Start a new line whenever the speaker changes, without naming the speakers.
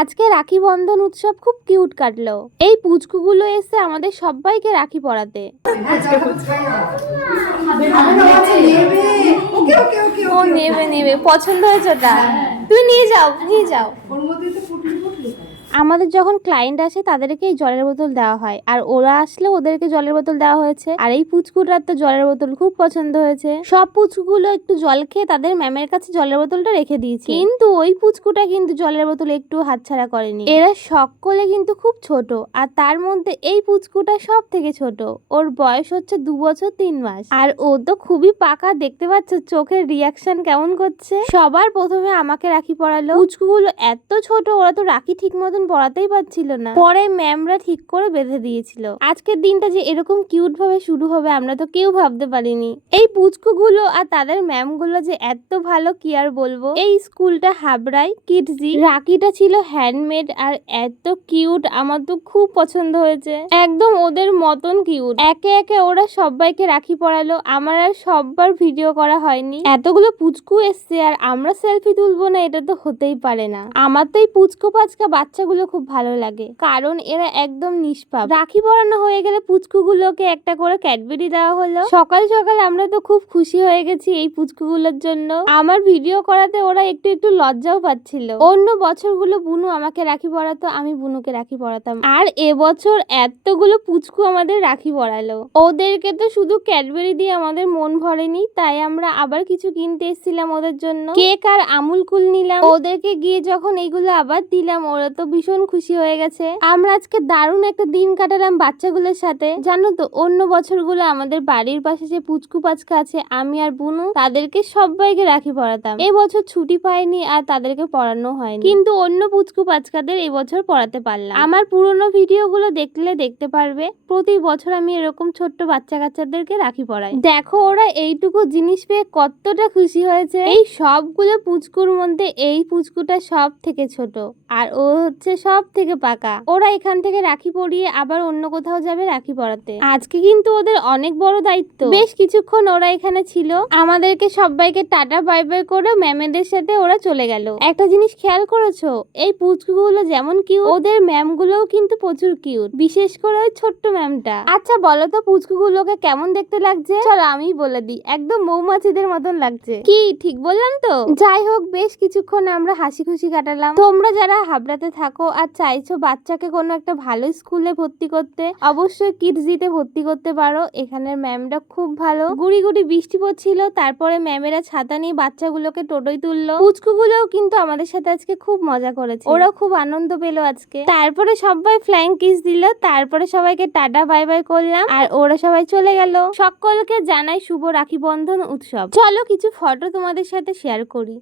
আজকে রাখি বন্ধন উৎসব খুব কিউট কাটলো। এই পুচকুগুলো এসে আমাদের সবাইকে রাখি পরাতে। ও নেবে নেবে পছন্দ হয়েছে ওটা। তুমি নিয়ে যাও নিয়ে যাও। আমাদের যখন ক্লায়েন্ট আসে, তাদেরকে এই জলের বোতল দেওয়া হয়। আর ওরা আসলে ওদেরকে জলের বোতল দেওয়া হয়েছে। আর এই পুচকুটার তো জলের বোতল খুব পছন্দ হয়েছে। সব পুচকুগুলো একটু জল খেয়ে তাদের ম্যামের কাছে জলের বোতলটা রেখে দিয়েছে। কিন্তু ওই পুচকুটা কিন্তু জলের বোতল একটু হাতছাড়া করেনি। এরা সকলে কিন্তু খুব ছোট। আর তার মধ্যে এই পুচকুটা সব থেকে ছোট। ওর বয়স হচ্ছে দু বছর তিন মাস। আর ও তো খুবই পাকা। দেখতে পাচ্ছ চোখের রিয়াকশন কেমন করছে? সবার প্রথমে আমাকে রাখি পড়ালো পুচকুগুলো এত ছোট, ওরা তো রাখি ঠিক মতন পরাতেই পারছিল না। পরে ম্যামরা ঠিক করে বেঁধে দিয়েছিল। আজকের দিনটা যে এরকম কিউট ভাবে শুরু হবে আমরা তো কেউ ভাবতে পারিনি। এই পুচকুগুলো আর তাদের ম্যামগুলো যে এত ভালো কি আর বলব? এই স্কুলটা হাবড়ায়, কিডজি। রাখিটা ছিল হ্যান্ডমেড আর এত কিউট, আমার তো খুব পছন্দ হয়েছে। একদম ওদের মতন কিউট। একে একে ওরা সবাইকে রাখি পড়ালো আমার আর সববার ভিডিও করা হয়নি। এতগুলো পুচকু এসছে আর আমরা সেলফি তুলবো না, এটা তো হতেই পারে না। আমার তো এই পুচকু পাচকা বাচ্চাগুলো খুব ভালো লাগে। কারণ এরা একদম নিষ্পাপ। রাখি পরানো হয়ে গেলে পুচকুগুলোকে একটা করে ক্যাডবেরি দেওয়া হলো। সকাল সকাল আমরা তো খুব খুশি হয়ে গেছি এই পুচকুগুলোর জন্য। আমার ভিডিও করাতে ওরা একটু একটু লজ্জাও পাচ্ছিল। অন্য বছরগুলো বুনু আমাকে রাখি পরাতো, আমি বুনুকে রাখি পরাতাম। আর এবছর এতগুলো পুচকু আমাদের রাখি পরালো। ওদেরকে তো শুধু ক্যাডবেরি দিয়ে আমাদের মন ভরেনি, তাই আমরা আবার কিছু কিনতে এসেছিলাম ওদের জন্য। কেক আর আমুল কুল নিলাম। ওদেরকে গিয়ে যখন এইগুলো আবার দিলাম, ওরা তো ভীষণ খুশি হয়ে গেছে। আমরা আজকে দারুণ একটা দিন কাটালাম বাচ্চাগুলোর সাথে। জানো তো, অন্য বছরগুলো আমাদের বাড়ির পাশে যে পুচকু পাচকা আছে, আমি আর বুনু তাদেরকে সবাইকে রাখি পরাতাম এবছর ছুটি পাইনি আর তাদেরকে পড়ানো হয়নি। কিন্তু অন্য পুচকু পাচকাদের এবছর পড়াতে পারলাম। আমার পুরনো ভিডিওগুলো দেখলে দেখতে পারবে, প্রতি বছর আমি এরকম ছোট্ট বাচ্চা কাচ্চাদেরকে রাখি পড়াই। দেখো ওরা এইটুকু জিনিস পেয়ে কতটা খুশি হয়েছে। এই সবগুলো পুচকুর মধ্যে এই পুচকুটা সব থেকে ছোট। আর ও হচ্ছে সব থেকে পাকা। ওরা এখান থেকে রাখি পরিয়ে আবার অন্য কোথাও যাবে রাখি পরাতে। আজকে কিন্তু ওদের অনেক বড় দায়িত্ব। বেশ কিছুক্ষণ ওরা এখানে ছিল। আমাদেরকে সবাইকে টাটা, বাই বাই করে ম্যামেদের সাথে ওরা চলে গেল। একটা জিনিস খেয়াল করেছ? এই পুচকুগুলো যেমন কিউট ওদের ম্যাম গুলোও কিন্তু প্রচুর কিউট বিশেষ করে ওই ছোট্ট ম্যামটা। আচ্ছা বলো তো পুচকুগুলোকে কেমন দেখতে লাগছে? চলো আমি বলে দিই। একদম মৌমাছিদের মতন লাগছে। কি, ঠিক বললাম তো? যাই হোক, বেশ কিছুক্ষণ আমরা হাসি খুশি কাটালাম। তোমরা যারা হাবড়াতে থাকো আর চাইছো বাচ্চাকে কোনো একটা ভালো স্কুলে ভর্তি করতে, অবশ্যই কিডস দিতে ভর্তি করতে পারো। এখানের ম্যামটা খুব ভালো। গুড়ি গুড়ি বৃষ্টি পড়ছিল, তারপরে ম্যামেরা ছাতা নিয়ে বাচ্চাগুলোকে টোটোই তুললো। পুচকুগুলোও কিন্তু আমাদের সাথে আজকে খুব মজা করেছে। ওরা খুব আনন্দ পেল আজকে। তারপরে সবাই ফ্ল্যাং কিস দিল, তারপরে সবাইকে টাটা বাই বাই করলাম, আর ওরা সবাই চলে গেল। সকলকে জানাই শুভ রাখি বন্ধন উৎসব। চলো কিছু ফটো তোমাদের সাথে শেয়ার করি।